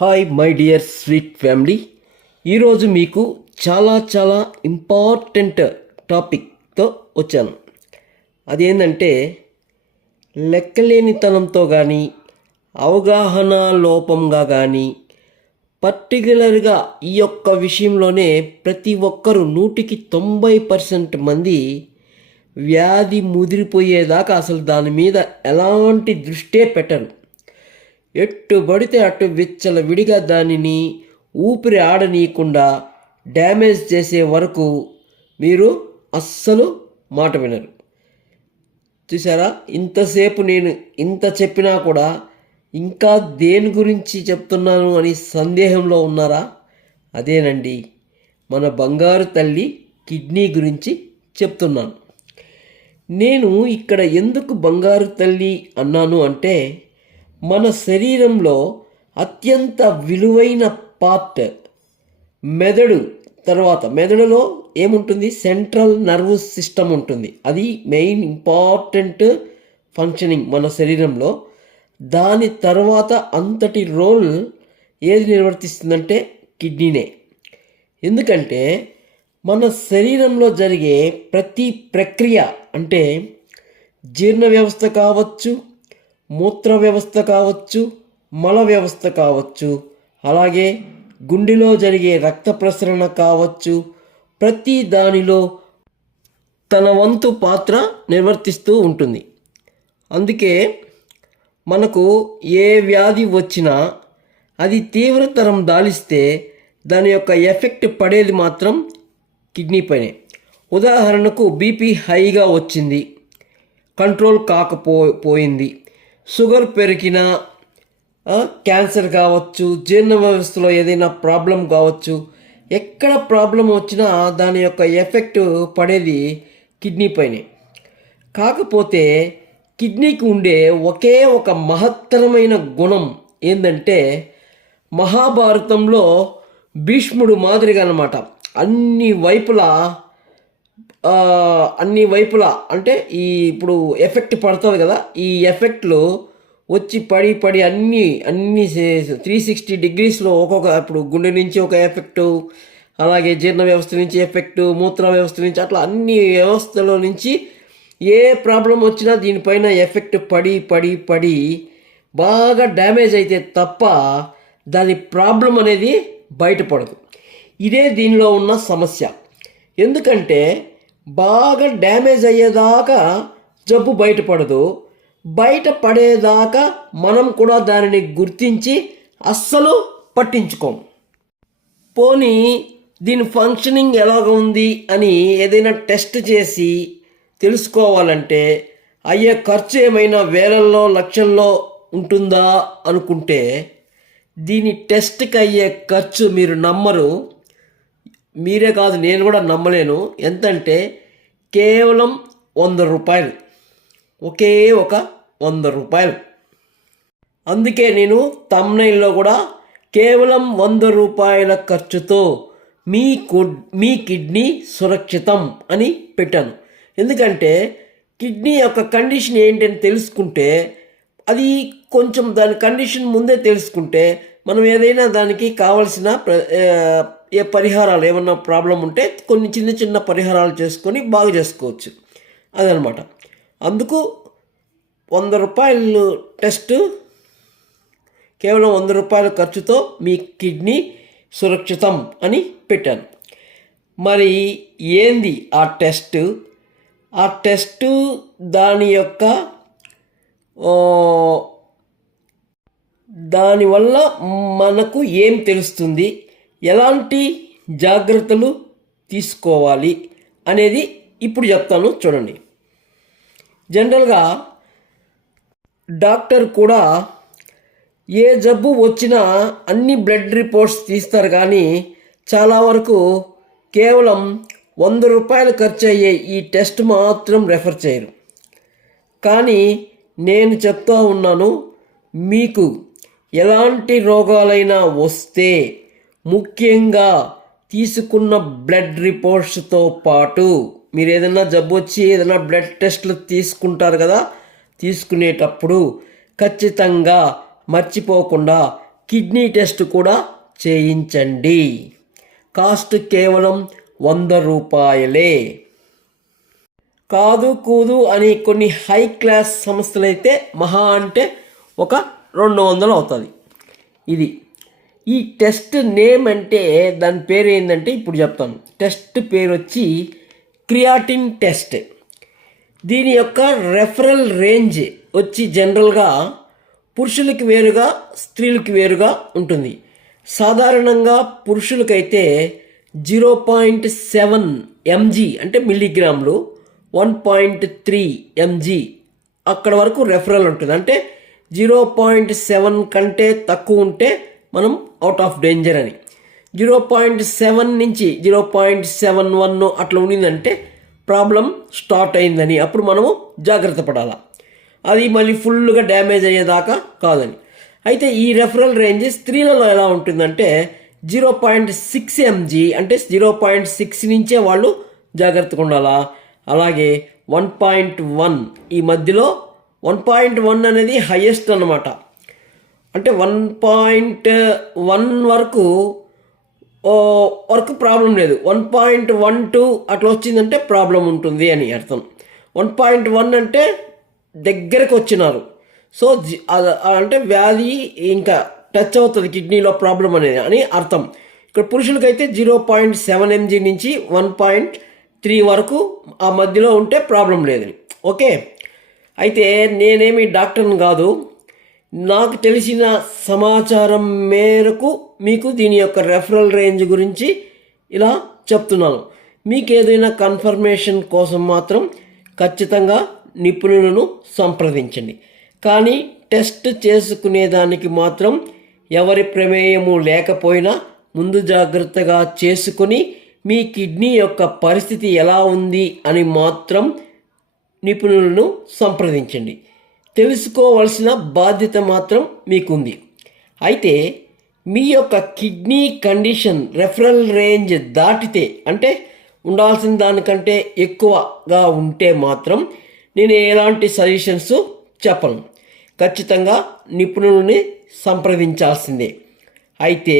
Hi my dear sweet family. ఈరోజు మీకు చాలా ఇంపార్టెంట్ టాపిక్తో వచ్చాను. అదేంటంటే లెక్కలేనితనంతో కానీ అవగాహన లోపంగా కానీ పర్టికులర్గా ఈ యొక్క విషయంలోనే ప్రతి ఒక్కరూ 100% మంది వ్యాధి ముదిరిపోయేదాకా అసలు దాని మీద ఎలాంటి దృష్టే పెట్టరు. ఎట్టు పడితే అటు విచ్చలవిడిగా దానిని ఊపిరి ఆడనీయకుండా డ్యామేజ్ చేసే వరకు మీరు అస్సలు మాట వినరు. చూసారా, ఇంతసేపు నేను ఇంత చెప్పినా కూడా ఇంకా దేని గురించి చెప్తున్నాను అని సందేహంలో ఉన్నారా? అదేనండి, మన బంగారు తల్లి కిడ్నీ గురించి చెప్తున్నాను. నేను ఇక్కడ ఎందుకు బంగారు తల్లి అన్నాను అంటే, మన శరీరంలో అత్యంత విలువైన పార్ట్ మెదడు. తర్వాత మెదడులో ఏముంటుంది? సెంట్రల్ నర్వస్ సిస్టమ్ ఉంటుంది. అది మెయిన్ ఇంపార్టెంట్ ఫంక్షనింగ్ మన శరీరంలో. దాని తర్వాత అంతటి రోల్ ఏది నిర్వర్తిస్తుందంటే కిడ్నీనే. ఎందుకంటే మన శరీరంలో జరిగే ప్రతి ప్రక్రియ, అంటే జీర్ణ వ్యవస్థ కావచ్చు, మూత్ర వ్యవస్థ కావచ్చు, మల వ్యవస్థ కావచ్చు, అలాగే గుండెలో జరిగే రక్త ప్రసరణ కావచ్చు, ప్రతి దానిలో తన వంతు పాత్ర నిర్వర్తిస్తూ ఉంటుంది. అందుకే మనకు ఏ వ్యాధి వచ్చినా అది తీవ్రతరం దాలిస్తే దాని యొక్క ఎఫెక్ట్ పడేది మాత్రం కిడ్నీ పైనే. ఉదాహరణకు బీపీ హైగా వచ్చింది, కంట్రోల్ కాకపోయింది, షుగర్ పెరిగినా, క్యాన్సర్ కావచ్చు, జీర్ణ వ్యవస్థలో ఏదైనా ప్రాబ్లం కావచ్చు, ఎక్కడ ప్రాబ్లం వచ్చినా దాని యొక్క ఎఫెక్ట్ పడేది కిడ్నీ పైనే. కాకపోతే కిడ్నీకి ఉండే ఒకే ఒక మహత్తరమైన గుణం ఏంటంటే, మహాభారతంలో భీష్ముడు మాదిరిగా అన్నమాట, అన్ని వైపులా అంటే ఈ ఇప్పుడు ఎఫెక్ట్ పడుతుంది కదా, ఈ ఎఫెక్ట్లు వచ్చి పడి అన్ని 360 డిగ్రీస్లో ఒక్కొక్క, ఇప్పుడు గుండె నుంచి ఒక ఎఫెక్టు, అలాగే జీర్ణ వ్యవస్థ నుంచి ఎఫెక్టు, మూత్ర వ్యవస్థ నుంచి, అట్లా అన్ని వ్యవస్థలో నుంచి ఏ ప్రాబ్లం వచ్చినా దీనిపైన ఎఫెక్ట్ పడి బాగా డ్యామేజ్ అయితే తప్ప దాని ప్రాబ్లం అనేది బయటపడదు. ఇదే దీనిలో ఉన్న సమస్య. ఎందుకంటే బాగా డ్యామేజ్ అయ్యేదాకా జబ్బు బయటపడదు, బయటపడేదాకా మనం కూడా దానిని గుర్తించి అస్సలు పట్టించుకోము. పోనీ దీని ఫంక్షనింగ్ ఎలాగ ఉంది అని ఏదైనా టెస్ట్ చేసి తెలుసుకోవాలంటే అయ్యే ఖర్చు ఏమైనా వేలల్లో లక్షల్లో ఉంటుందా అనుకుంటే, దీని టెస్ట్కి అయ్యే ఖర్చు మీరు నమ్మరు. మీరే కాదు, నేను కూడా నమ్మలేను. ఎంతంటే కేవలం 100 రూపాయలు, ఒకే ఒక 100 రూపాయలు. అందుకే నేను థంబ్నెయిల్లో కూడా కేవలం 100 రూపాయల ఖర్చుతో మీ కిడ్నీ సురక్షితం అని పెట్టాను. ఎందుకంటే కిడ్నీ యొక్క కండిషన్ ఏంటని తెలుసుకుంటే, అది కొంచెం దాని కండిషన్ ముందే తెలుసుకుంటే మనం ఏదైనా దానికి కావలసిన పరిహారాలు, ఏమన్నా ప్రాబ్లం ఉంటే కొన్ని చిన్న పరిహారాలు చేసుకొని బాగు చేసుకోవచ్చు. అదనమాట. అందుకు 100 రూపాయలు టెస్ట్, కేవలం 100 రూపాయల ఖర్చుతో మీ కిడ్నీ సురక్షితం అని పెట్టాను. మరి ఏంది ఆ టెస్ట్? ఆ టెస్టు దానివల్ల మనకు ఏం తెలుస్తుంది, ఎలాంటి జాగ్రత్తలు తీసుకోవాలి అనేది ఇప్పుడు చెప్తాను, చూడండి. జనరల్గా డాక్టర్ కూడా ఏ జబ్బు వచ్చినా అన్ని బ్లడ్ రిపోర్ట్స్ తీస్తారు, కానీ చాలా వరకు కేవలం 100 రూపాయలు ఖర్చు అయ్యే ఈ టెస్ట్ మాత్రం రెఫర్ చేయరు. కానీ నేను చెప్తా ఉన్నాను, మీకు ఎలాంటి రోగాలైనా వస్తే ముఖ్యంగా తీసుకున్న బ్లడ్ రిపోర్ట్స్తో పాటు మీరు ఏదైనా జబ్బు వచ్చి ఏదైనా బ్లడ్ టెస్ట్లు తీసుకుంటారు కదా, తీసుకునేటప్పుడు ఖచ్చితంగా మర్చిపోకుండా కిడ్నీ టెస్ట్ కూడా చేయించండి. కాస్ట్ కేవలం 100 రూపాయలే. కాదు కూదు అని కొన్ని హై క్లాస్ సంస్థలైతే మహా అంటే ఒక 200 అవుతుంది. ఇది ఈ టెస్ట్ నేమ్ అంటే దాని పేరు ఏంటంటే ఇప్పుడు చెప్తాను. టెస్ట్ పేరు వచ్చి క్రియాటిన్ టెస్ట్. దీని యొక్క రెఫరల్ రేంజ్ వచ్చి జనరల్గా పురుషులకి వేరుగా స్త్రీలకు వేరుగా ఉంటుంది. సాధారణంగా పురుషులకైతే 0.7 mg అంటే మిల్లీగ్రాములు, 1.3 mg అక్కడ వరకు రెఫరల్ ఉంటుంది. అంటే 0.7 కంటే తక్కువ ఉంటే మనం అవుట్ ఆఫ్ డేంజర్ అని, 0.7 నుంచి 0.71 అట్లా ఉండిందంటే ప్రాబ్లం స్టార్ట్ అయిందని, అప్పుడు మనము జాగ్రత్త పడాలి. అది మళ్ళీ ఫుల్గా డ్యామేజ్ అయ్యేదాకా కాదని. అయితే ఈ రెఫరల్ రేంజ్ స్త్రీలలో ఎలా ఉంటుందంటే 0.6 mg అంటే 0.6 నుంచే వాళ్ళు జాగ్రత్తగా ఉండాలా. అలాగే 1.1 ఈ మధ్యలో 1.1 అనేది హైయెస్ట్ అన్నమాట. అంటే 1.1 వరకు ప్రాబ్లం లేదు, 1.12 అట్లా వచ్చిందంటే ప్రాబ్లం ఉంటుంది అని అర్థం. 1.1 అంటే దగ్గరకు వచ్చినారు. సో అంటే వ్యాధి ఇంకా టచ్ అవుతుంది కిడ్నీలో ప్రాబ్లం అనేది అని అర్థం. ఇక్కడ పురుషులకైతే 0.7 mg నుంచి 1.3 వరకు ఆ మధ్యలో ఉంటే ప్రాబ్లం లేదు. ఓకే, అయితే నేనేమి డాక్టర్ని కాదు, నాకు తెలిసిన సమాచారం మేరకు మీకు దీని యొక్క రెఫరల్ రేంజ్ గురించి ఇలా చెప్తున్నాను. మీకు ఏదైనా కన్ఫర్మేషన్ కోసం మాత్రం ఖచ్చితంగా నిపుణులను సంప్రదించండి. కానీ టెస్ట్ చేసుకునేదానికి మాత్రం ఎవరి ప్రమేయము లేకపోయినా ముందు జాగ్రత్తగా చేసుకుని మీ కిడ్నీ యొక్క పరిస్థితి ఎలా ఉంది అని మాత్రం నిపుణులను సంప్రదించండి. తెలుసుకోవాల్సిన బాధ్యత మాత్రం మీకుంది. అయితే మీ యొక్క కిడ్నీ కండిషన్ రెఫరల్ రేంజ్ దాటితే, అంటే ఉండాల్సిన దానికంటే ఎక్కువగా ఉంటే మాత్రం నేను ఎలాంటి సజెషన్స్ చెప్పను. ఖచ్చితంగా నిపుణులని సంప్రదించాల్సిందే. అయితే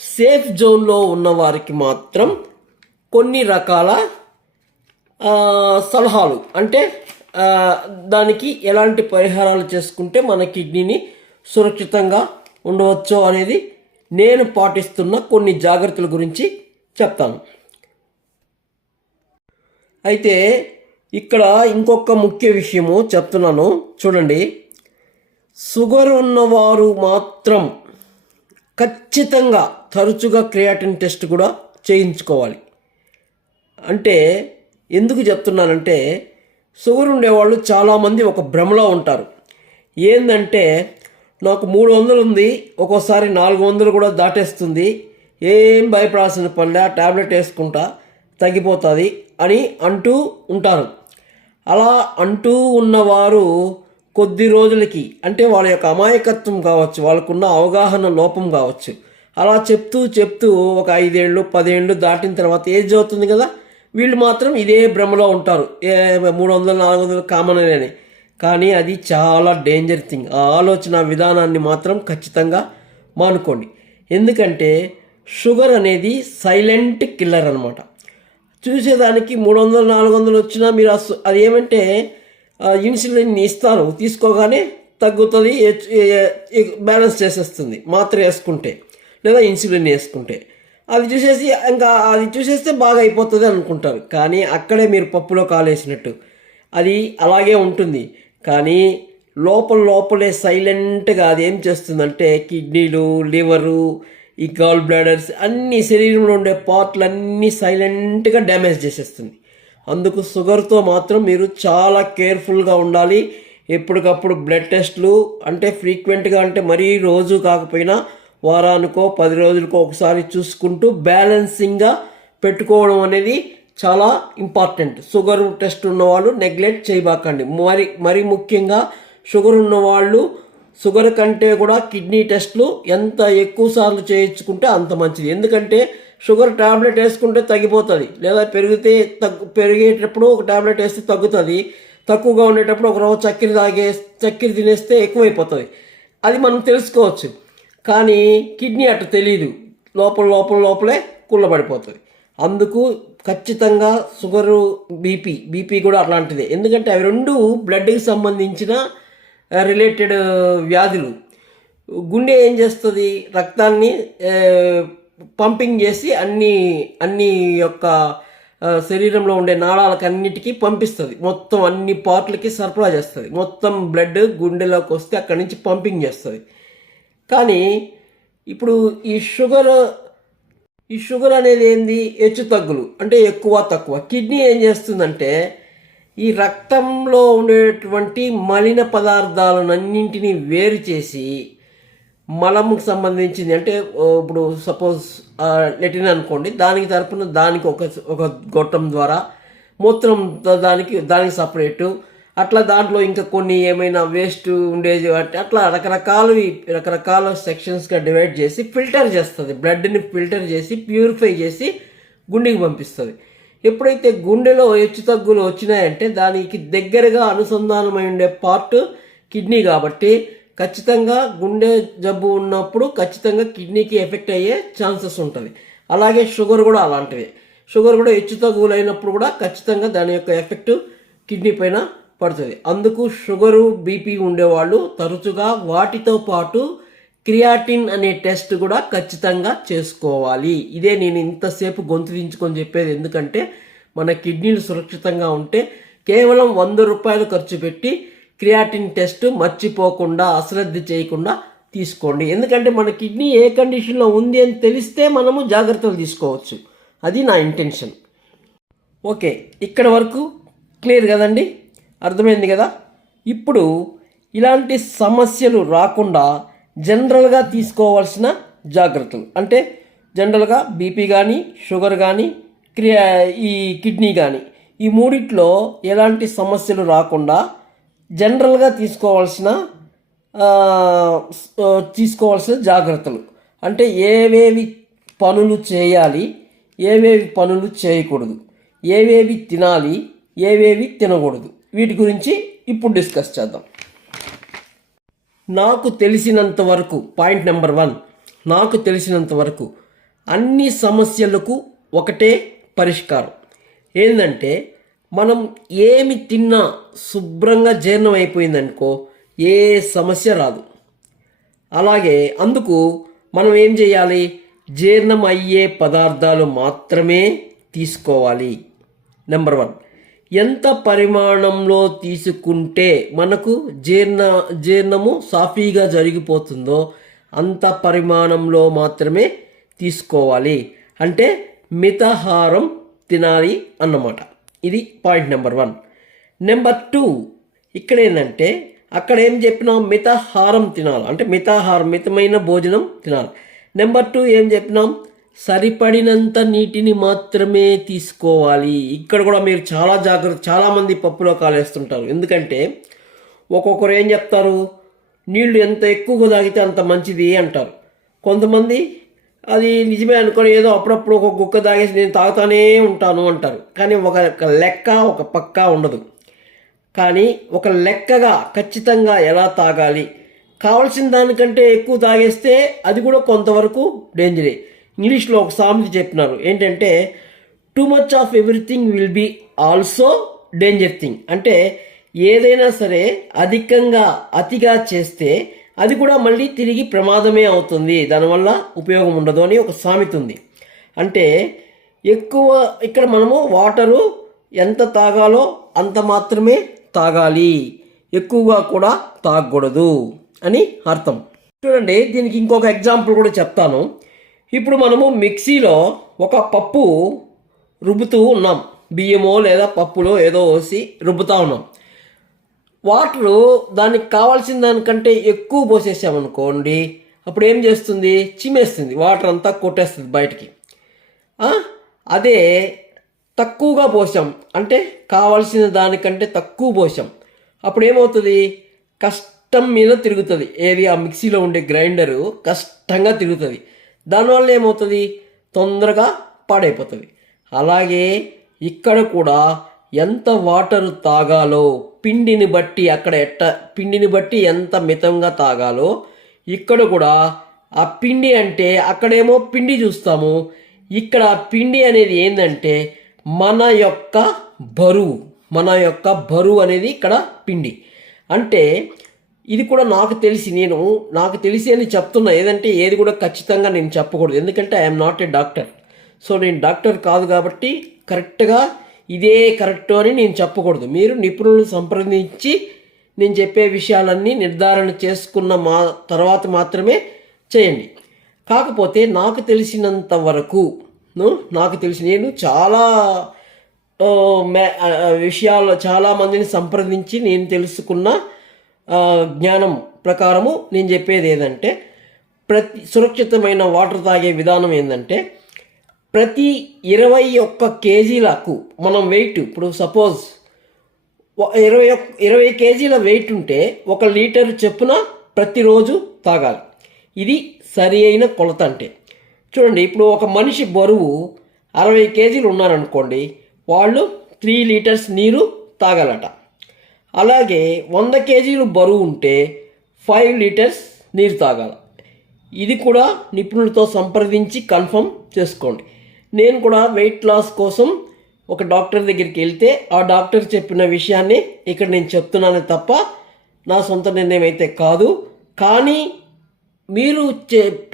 సేఫ్ జోన్లో ఉన్నవారికి మాత్రం కొన్ని రకాల సలహాలు, అంటే దానికి ఎలాంటి పరిహారాలు చేసుకుంటే మన కిడ్నీని సురక్షితంగా ఉండవచ్చో అనేది నేను పాటిస్తున్న కొన్ని జాగ్రత్తల గురించి చెప్తాను. అయితే ఇక్కడ ఇంకొక ముఖ్య విషయము చెప్తున్నాను చూడండి. షుగర్ ఉన్నవారు మాత్రం ఖచ్చితంగా తరచుగా క్రియాటిన్ టెస్ట్ కూడా చేయించుకోవాలి. అంటే ఎందుకు చెప్తున్నానంటే, షుగర్ ఉండేవాళ్ళు చాలామంది ఒక భ్రమలో ఉంటారు. ఏంటంటే నాకు 300 ఉంది, ఒక్కోసారి 400 కూడా దాటేస్తుంది, ఏం భయపడాల్సిన పనిలే, టాబ్లెట్ వేసుకుంటా తగ్గిపోతుంది అని అంటూ ఉంటారు. అలా అంటూ ఉన్నవారు కొద్ది రోజులకి, అంటే వాళ్ళ యొక్క అమాయకత్వం కావచ్చు, వాళ్ళకున్న అవగాహన లోపం కావచ్చు, అలా చెప్తూ ఒక 5 ఏళ్ళు 10 ఏళ్ళు దాటిన తర్వాత ఏజ్ అవుతుంది కదా, వీళ్ళు మాత్రం ఇదే భ్రమలో ఉంటారు. 300 400 కామన్ అని. కానీ అది చాలా డేంజర్ థింగ్. ఆ ఆలోచన విధానాన్ని మాత్రం ఖచ్చితంగా మానుకోండి. ఎందుకంటే షుగర్ అనేది సైలెంట్ కిల్లర్ అనమాట. చూసేదానికి 300 400 వచ్చినా మీరు అది ఏమంటే ఇన్సులిన్ ఇస్తారు, తీసుకోగానే తగ్గుతుంది, బ్యాలెన్స్ చేసేస్తుంది మాత్ర వేసుకుంటే లేదా ఇన్సులిన్ వేసుకుంటే. అది చూసేస్తే బాగా అయిపోతుంది అనుకుంటారు. కానీ అక్కడే మీరు పప్పులో కాలేసినట్టు అది అలాగే ఉంటుంది. కానీ లోపలే సైలెంట్గా అది ఏం చేస్తుందంటే కిడ్నీలు, లివరు, ఈ గాల్ బ్లాడర్స్ అన్ని శరీరంలో ఉండే పార్ట్లు అన్నీ సైలెంట్గా డ్యామేజ్ చేసేస్తుంది. అందుకు షుగర్తో మాత్రం మీరు చాలా కేర్ఫుల్గా ఉండాలి. ఎప్పటికప్పుడు బ్లడ్ టెస్ట్లు, అంటే ఫ్రీక్వెంట్గా, అంటే మరీ రోజు కాకపోయినా వారానికో 10 రోజులకో ఒకసారి చూసుకుంటూ బ్యాలెన్సింగ్గా పెట్టుకోవడం అనేది చాలా ఇంపార్టెంట్. షుగర్ టెస్ట్ ఉన్నవాళ్ళు నెగ్లెక్ట్ చేయబాకండి. మరి ముఖ్యంగా షుగర్ ఉన్నవాళ్ళు షుగర్ కంటే కూడా కిడ్నీ టెస్ట్లు ఎంత ఎక్కువ సార్లు చేయించుకుంటే అంత మంచిది. ఎందుకంటే షుగర్ ట్యాబ్లెట్ వేసుకుంటే తగ్గిపోతుంది, లేదా పెరిగేటప్పుడు ఒక ట్యాబ్లెట్ వేస్తే తగ్గుతుంది, తక్కువగా ఉండేటప్పుడు ఒక రోజు చక్కెర తినేస్తే ఎక్కువైపోతుంది. అది మనం తెలుసుకోవచ్చు. కానీ కిడ్నీ అట్ట తెలియదు, లోపలే కుళ్ళబడిపోతుంది. అందుకు ఖచ్చితంగా షుగరు, బీపీ కూడా అట్లాంటిదే. ఎందుకంటే అవి రెండు బ్లడ్కి సంబంధించిన రిలేటెడ్ వ్యాధులు. గుండె ఏం చేస్తుంది, రక్తాన్ని పంపింగ్ చేసి అన్ని యొక్క శరీరంలో ఉండే నాళాలకు అన్నిటికీ పంపిస్తుంది, మొత్తం అన్ని పార్ట్లకి సరఫరా చేస్తుంది. మొత్తం బ్లడ్ గుండెలోకి వస్తే అక్కడి నుంచి పంపింగ్ చేస్తుంది. కానీ ఇప్పుడు ఈ షుగర్ అనేది ఏంది, హెచ్చు తగ్గులు అంటే ఎక్కువ తక్కువ. కిడ్నీ ఏం చేస్తుందంటే ఈ రక్తంలో ఉండేటువంటి మలిన పదార్థాలన్నింటినీ వేరు చేసి మలముకు సంబంధించింది అంటే ఇప్పుడు సపోజ్ లెటిన్ అనుకోండి, దానికి ఒక గొట్టం ద్వారా, మూత్రం దానికి సపరేటు, అట్లా దాంట్లో ఇంకా కొన్ని ఏమైనా వేస్ట్ ఉండేది అట్లా రకరకాల సెక్షన్స్గా డివైడ్ చేసి ఫిల్టర్ చేస్తుంది. బ్లడ్ని ఫిల్టర్ చేసి ప్యూరిఫై చేసి గుండెకి పంపిస్తుంది. ఎప్పుడైతే గుండెలో హెచ్చు తగ్గులు వచ్చినాయంటే దానికి దగ్గరగా అనుసంధానమై ఉండే పార్ట్ కిడ్నీ కాబట్టి ఖచ్చితంగా గుండె జబ్బు ఉన్నప్పుడు ఖచ్చితంగా కిడ్నీకి ఎఫెక్ట్ అయ్యే ఛాన్సెస్ ఉంటుంది. అలాగే షుగర్ కూడా అలాంటివి. షుగర్ కూడా హెచ్చు తగ్గులు అయినప్పుడు కూడా ఖచ్చితంగా దాని యొక్క ఎఫెక్ట్ కిడ్నీ పైన పడుతుంది. అందుకు షుగరు, బీపీ ఉండేవాళ్ళు తరచుగా వాటితో పాటు క్రియాటిన్ అనే టెస్ట్ కూడా ఖచ్చితంగా చేసుకోవాలి. ఇదే నేను ఇంతసేపు గొంతు దించుకొని చెప్పేది. ఎందుకంటే మన కిడ్నీలు సురక్షితంగా ఉంటే కేవలం 100 రూపాయలు ఖర్చు పెట్టి క్రియాటిన్ టెస్ట్ మర్చిపోకుండా, అశ్రద్ధ చేయకుండా తీసుకోండి. ఎందుకంటే మన కిడ్నీ ఏ కండిషన్లో ఉంది అని తెలిస్తే మనము జాగ్రత్తలు తీసుకోవచ్చు. అది నా ఇంటెన్షన్. ఓకే, ఇక్కడ వరకు క్లియర్ కదండి, అర్థమైంది కదా. ఇప్పుడు ఇలాంటి సమస్యలు రాకుండా జనరల్గా తీసుకోవాల్సిన జాగ్రత్తలు అంటే జనరల్గా బీపీ కానీ, షుగర్ కానీ, ఈ కిడ్నీ కానీ, ఈ మూడిట్లో ఎలాంటి సమస్యలు రాకుండా జనరల్గా తీసుకోవాల్సిన జాగ్రత్తలు అంటే ఏవేవి పనులు చేయాలి, ఏవేవి పనులు చేయకూడదు, ఏవేవి తినాలి, ఏవేవి తినకూడదు, వీటి గురించి ఇప్పుడు డిస్కస్ చేద్దాం. నాకు తెలిసినంత వరకు పాయింట్ నెంబర్ 1, నాకు తెలిసినంత వరకు అన్ని సమస్యలకు ఒకటే పరిష్కారం. ఏంటంటే మనం ఏమి తిన్నా శుభ్రంగా జీర్ణం అయిపోయిందనుకో ఏ సమస్య రాదు. అలాగే అందుకు మనం ఏం చేయాలి, జీర్ణం అయ్యే పదార్థాలు మాత్రమే తీసుకోవాలి. నెంబర్ 1, ఎంత పరిమాణంలో తీసుకుంటే మనకు జీర్ణము సాఫీగా జరిగిపోతుందో అంత పరిమాణంలో మాత్రమే తీసుకోవాలి. అంటే మితాహారం తినాలి అన్నమాట. ఇది పాయింట్ నెంబర్ 1. నెంబర్ 2, ఇక్కడ ఏంటంటే అక్కడ ఏం చెప్పినాం, మితాహారం తినాలి అంటే మితమైన భోజనం తినాలి. నెంబర్ 2 ఏం చెప్పినాం, సరిపడినంత నీటిని మాత్రమే తీసుకోవాలి. ఇక్కడ కూడా మీరు చాలా జాగ్రత్త. చాలామంది పప్పులో కాలేస్తుంటారు. ఎందుకంటే ఒక్కొక్కరు ఏం చెప్తారు, నీళ్లు ఎంత ఎక్కువగా తాగితే అంత మంచిది అంటారు. కొంతమంది అది నిజమే అనుకొని ఏదో అప్పుడప్పుడు ఒక గుక్క తాగేసి నేను తాగుతానే ఉంటాను అంటారు. కానీ ఒక లెక్క, ఒక పక్కా ఉండదు. కానీ ఒక లెక్కగా ఖచ్చితంగా ఎలా తాగాలి, కావాల్సిన దానికంటే ఎక్కువ తాగేస్తే అది కూడా కొంతవరకు డేంజరే. ఇంగ్లీష్లో ఒక సామెత చెప్పినారు, ఏంటంటే too much of everything will be also danger thing. అంటే ఏదైనా సరే అతిగా చేస్తే అది కూడా మళ్ళీ తిరిగి ప్రమాదమే అవుతుంది, దానివల్ల ఉపయోగం ఉండదు అని ఒక సామెత ఉంది. అంటే ఇక్కడ మనము వాటరు ఎంత తాగాలో అంత మాత్రమే తాగాలి, ఎక్కువగా కూడా తాగకూడదు అని అర్థం. చూడండి, దీనికి ఇంకొక ఎగ్జాంపుల్ కూడా చెప్తాను. ఇప్పుడు మనము మిక్సీలో ఒక పప్పు రుబ్బుతూ ఉన్నాం, బియ్యమో లేదా పప్పులో ఏదో వేసి రుబ్బుతూ ఉన్నాం. వాటరు దానికి కావాల్సిన దానికంటే ఎక్కువ పోసేసామనుకోండి, అప్పుడు ఏం చేస్తుంది, చిమ్మేస్తుంది, వాటర్ అంతా కొట్టేస్తుంది బయటికి. అదే తక్కువగా పోసాం అంటే కావాల్సిన దానికంటే తక్కువ పోసాం, అప్పుడు ఏమవుతుంది, కష్టం మీద తిరుగుతుంది. ఏది, ఆ మిక్సీలో ఉండే గ్రైండరు కష్టంగా తిరుగుతుంది. దానివల్ల ఏమవుతుంది, తొందరగా పాడైపోతుంది. అలాగే ఇక్కడ కూడా ఎంత వాటర్ తాగాలో పిండిని బట్టి ఎంత మితంగా తాగాలో ఇక్కడ కూడా ఆ పిండి అంటే అక్కడేమో పిండి చూస్తాము, ఇక్కడ పిండి అనేది ఏంటంటే మన యొక్క బరువు, మన యొక్క బరువు అనేది ఇక్కడ పిండి. అంటే ఇది కూడా నాకు తెలిసి అని చెప్తున్నా, ఏదంటే ఏది కూడా ఖచ్చితంగా నేను చెప్పకూడదు, ఎందుకంటే I'm not a doctor. So నేను డాక్టర్ కాదు కాబట్టి కరెక్ట్గా ఇదే కరెక్ట్ అని నేను చెప్పకూడదు. మీరు నిపుణులను సంప్రదించి నేను చెప్పే విషయాలన్నీ నిర్ధారణ చేసుకున్న తర్వాత మాత్రమే చేయండి. కాకపోతే నాకు తెలిసినంత వరకు నేను చాలా విషయాలు చాలామందిని సంప్రదించి నేను తెలుసుకున్న జ్ఞానం ప్రకారము నేను చెప్పేది ఏంటంటే, సురక్షితమైన వాటర్ తాగే విధానం ఏంటంటే, ప్రతి 21 కేజీలకు మనం వెయిట్, ఇప్పుడు సపోజ్ 20 కేజీల వెయిట్ ఉంటే 1 లీటర్ చొప్పున ప్రతిరోజు తాగాలి. ఇది సరి అయిన కొలత. అంటే చూడండి, ఇప్పుడు ఒక మనిషి బరువు 60 కేజీలు ఉన్నారనుకోండి, వాళ్ళు 3 లీటర్స్ నీరు తాగాలట. అలాగే 100 కేజీలు బరువు ఉంటే 5 లీటర్స్ నీరు తాగాలి. ఇది కూడా నిపుణులతో సంప్రదించి కన్ఫర్మ్ చేసుకోండి. నేను కూడా వెయిట్ లాస్ కోసం ఒక డాక్టర్ దగ్గరికి వెళ్తే ఆ డాక్టర్ చెప్పిన విషయాన్ని ఇక్కడ నేను చెప్తున్నాను తప్ప నా సొంత నిర్ణయం అయితే కాదు. కానీ మీరు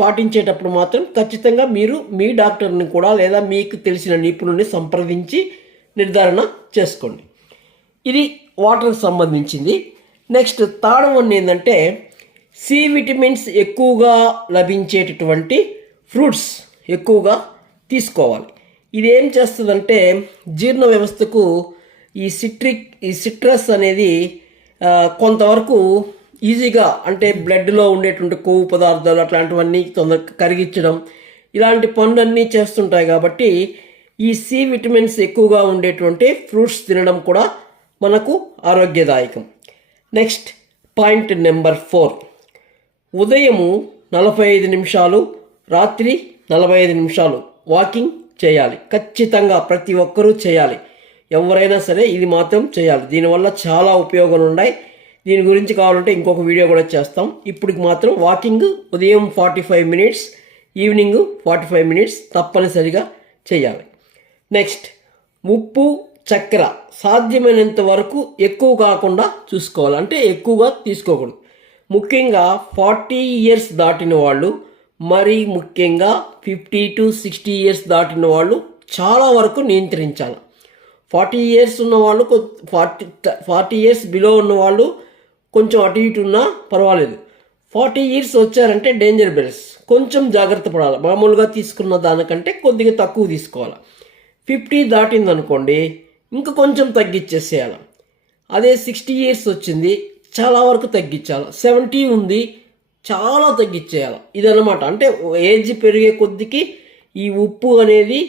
పాటించేటప్పుడు మాత్రం ఖచ్చితంగా మీరు మీ డాక్టర్ని కూడా లేదా మీకు తెలిసిన నిపుణుల్ని సంప్రదించి నిర్ధారణ చేసుకోండి. ఇది వాటర్కి సంబంధించింది. నెక్స్ట్ థర్డ్ వన్ ఏంటంటే, సి విటమిన్స్ ఎక్కువగా లభించేటటువంటి ఫ్రూట్స్ ఎక్కువగా తీసుకోవాలి. ఇది ఏం చేస్తుందంటే, జీర్ణ వ్యవస్థకు ఈ సిట్రస్ అనేది కొంతవరకు ఈజీగా, అంటే బ్లడ్లో ఉండేటువంటి కొవ్వు పదార్థాలు అట్లాంటివన్నీ తొందరగా కరిగించడం, ఇలాంటి పనులన్నీ చేస్తుంటాయి. కాబట్టి ఈ సి విటమిన్స్ ఎక్కువగా ఉండేటువంటి ఫ్రూట్స్ తినడం కూడా మనకు ఆరోగ్యదాయకం. నెక్స్ట్ పాయింట్ నెంబర్ 4, ఉదయము 45 నిమిషాలు, రాత్రి 45 నిమిషాలు వాకింగ్ చేయాలి. ఖచ్చితంగా ప్రతి ఒక్కరూ చేయాలి, ఎవరైనా సరే ఇది మాత్రం చేయాలి. దీనివల్ల చాలా ఉపయోగాలు ఉన్నాయి. దీని గురించి కావాలంటే ఇంకొక వీడియో కూడా చేస్తాం. ఇప్పటికి మాత్రం వాకింగ్ ఉదయం 45 మినిట్స్, ఈవినింగ్ 45 మినిట్స్ తప్పనిసరిగా చేయాలి. నెక్స్ట్ ఉప్పు, చక్కెర సాధ్యమైనంత వరకు ఎక్కువ కాకుండా చూసుకోవాలి, అంటే ఎక్కువగా తీసుకోకూడదు. ముఖ్యంగా 40 ఇయర్స్ దాటిన వాళ్ళు, మరి ముఖ్యంగా 50 to 60 ఇయర్స్ దాటిన వాళ్ళు చాలా వరకు నియంత్రించాలి. 40 ఇయర్స్ ఉన్నవాళ్ళు, 40 ఇయర్స్ బిలో ఉన్నవాళ్ళు కొంచెం అటు ఇటు ఉన్నా పర్వాలేదు. 40 ఇయర్స్ వచ్చారంటే డేంజర్ బెల్స్, కొంచెం జాగ్రత్త పడాలి. మామూలుగా తీసుకున్న దానికంటే కొద్దిగా తక్కువ తీసుకోవాలి. 50 దాటిందనుకోండి ఇంకా కొంచెం తగ్గించేసేయాలి. అదే 60 ఇయర్స్ వచ్చింది చాలా వరకు తగ్గించాలి. 70 ఉంది చాలా తగ్గించేయాలి. ఇదన్నమాట. అంటే ఏజ్ పెరిగే కొద్దికి ఈ ఉప్పు అనేది,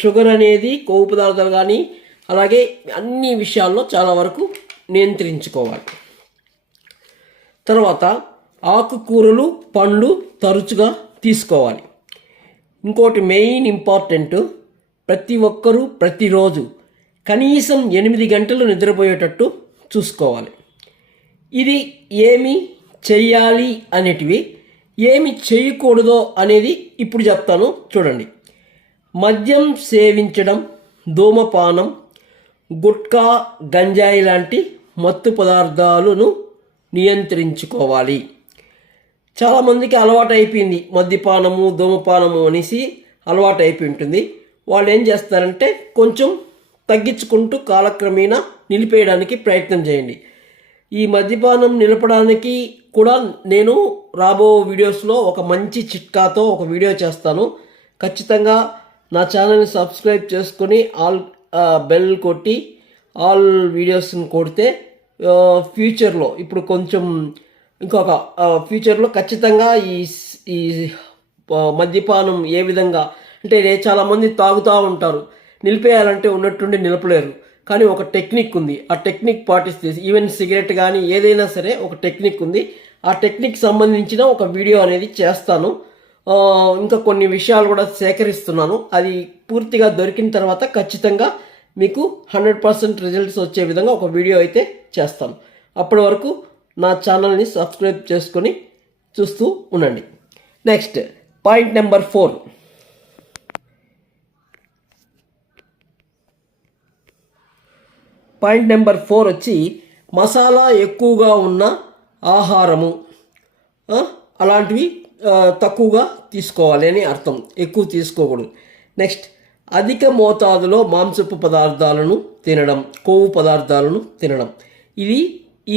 షుగర్ అనేది, కొవ్వు పదార్థాలు కానీ అలాగే అన్ని విషయాల్లో చాలా వరకు నియంత్రించుకోవాలి. తర్వాత ఆకుకూరలు, పండ్లు తరచుగా తీసుకోవాలి. ఇంకోటి మెయిన్ ఇంపార్టెంట్, ప్రతి ఒక్కరూ ప్రతిరోజు కనీసం 8 గంటలు నిద్రపోయేటట్టు చూసుకోవాలి. ఇది ఏమి చెయ్యాలి అనేటివి, ఏమి చేయకూడదో అనేది ఇప్పుడు చెప్తాను చూడండి. మద్యం సేవించడం, ధూమపానం, గుట్కా, గంజాయి లాంటి మత్తు పదార్థాలను నియంత్రించుకోవాలి. చాలామందికి అలవాటు అయిపోయింది, మద్యపానము, ధూమపానము అనేసి అలవాటు అయిపోయి ఉంటుంది. వాళ్ళు ఏం చేస్తారంటే కొంచెం తగ్గించుకుంటూ కాలక్రమేణా నిలిపేయడానికి ప్రయత్నం చేయండి. ఈ మద్యపానం నిలపడానికి కూడా నేను రాబో వీడియోస్లో ఒక మంచి చిట్కాతో ఒక వీడియో చేస్తాను. ఖచ్చితంగా నా ఛానల్ని సబ్స్క్రైబ్ చేసుకొని బెల్ కొట్టి ఆల్ వీడియోస్ని కొడితే ఫ్యూచర్లో, ఇప్పుడు కొంచెం ఇంకొక ఫ్యూచర్లో ఖచ్చితంగా ఈ మద్యపానం ఏ విధంగా, అంటే చాలామంది తాగుతూ ఉంటారు, నిలిపేయాలంటే ఉన్నట్టుండి నిలపలేరు. కానీ ఒక టెక్నిక్ ఉంది, ఆ టెక్నిక్ పాటిస్తే ఈవెన్ సిగరెట్ కానీ ఏదైనా సరే ఒక టెక్నిక్ ఉంది. ఆ టెక్నిక్ సంబంధించిన ఒక వీడియో అనేది చేస్తాను. ఇంకా కొన్ని విషయాలు కూడా సేకరిస్తున్నాను. అది పూర్తిగా దొరికిన తర్వాత ఖచ్చితంగా మీకు 100% రిజల్ట్స్ వచ్చే విధంగా ఒక వీడియో అయితే చేస్తాను. అప్పటి వరకు నా ఛానల్ని సబ్స్క్రైబ్ చేసుకొని చూస్తూ ఉండండి. Next point number 4. Point number 4 వచ్చి మసాలా ఎక్కువగా ఉన్న ఆహారము అలాంటివి తక్కువగా తీసుకోవాలి అని అర్థం, ఎక్కువ తీసుకోకూడదు. నెక్స్ట్ అధిక మోతాదులో మాంసపు పదార్థాలను తినడం, కొవ్వు పదార్థాలను తినడం,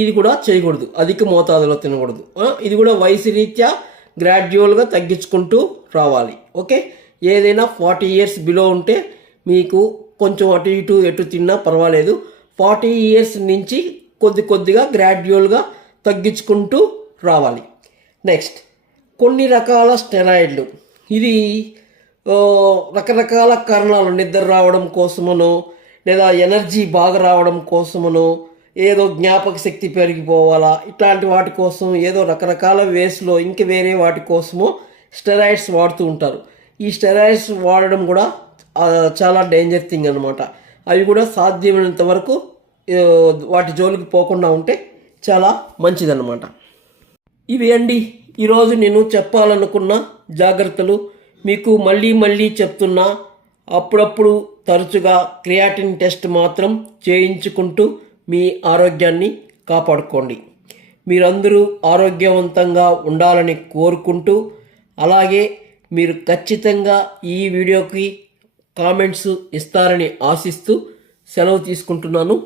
ఇది కూడా చేయకూడదు, అధిక మోతాదులో తినకూడదు. ఇది కూడా వయసు రీత్యా గ్రాడ్యువల్గా తగ్గించుకుంటూ రావాలి. ఓకే, ఏదైనా 40 ఇయర్స్ బిలో ఉంటే మీకు కొంచెం అటు ఇటు ఎటు తిన్నా పర్వాలేదు. 40 ఇయర్స్ నుంచి కొద్దిగా గ్రాడ్యువల్గా తగ్గించుకుంటూ రావాలి. నెక్స్ట్ కొన్ని రకాల స్టెరాయిడ్లు, ఇది రకరకాల కారణాలు, నిద్ర రావడం కోసమనో లేదా ఎనర్జీ బాగా రావడం కోసమనో, ఏదో జ్ఞాపక శక్తి పెరిగిపోవాలా, ఇట్లాంటి వాటి కోసం ఏదో రకరకాల వేస్లో ఇంక వేరే వాటి కోసమో స్టెరాయిడ్స్ వాడుతూ ఉంటారు. ఈ స్టెరాయిడ్స్ వాడడం కూడా చాలా డేంజర్ థింగ్ అనమాట. అవి కూడా సాధ్యమైనంత వరకు వాటి జోలికి పోకుండా ఉంటే చాలా మంచిదన్నమాట. ఇవి అండి ఈరోజు నేను చెప్పాలనుకున్న జాగ్రత్తలు. మీకు మళ్ళీ చెప్తున్నా, అప్పుడప్పుడు తరచుగా క్రియాటిన్ టెస్ట్ మాత్రం చేయించుకుంటూ మీ ఆరోగ్యాన్ని కాపాడుకోండి. మీరందరూ ఆరోగ్యవంతంగా ఉండాలని కోరుకుంటూ, అలాగే మీరు ఖచ్చితంగా ఈ వీడియోకి కామెంట్స్ ఇస్తారని ఆశిస్తూ సెలవు తీసుకుంటున్నాను.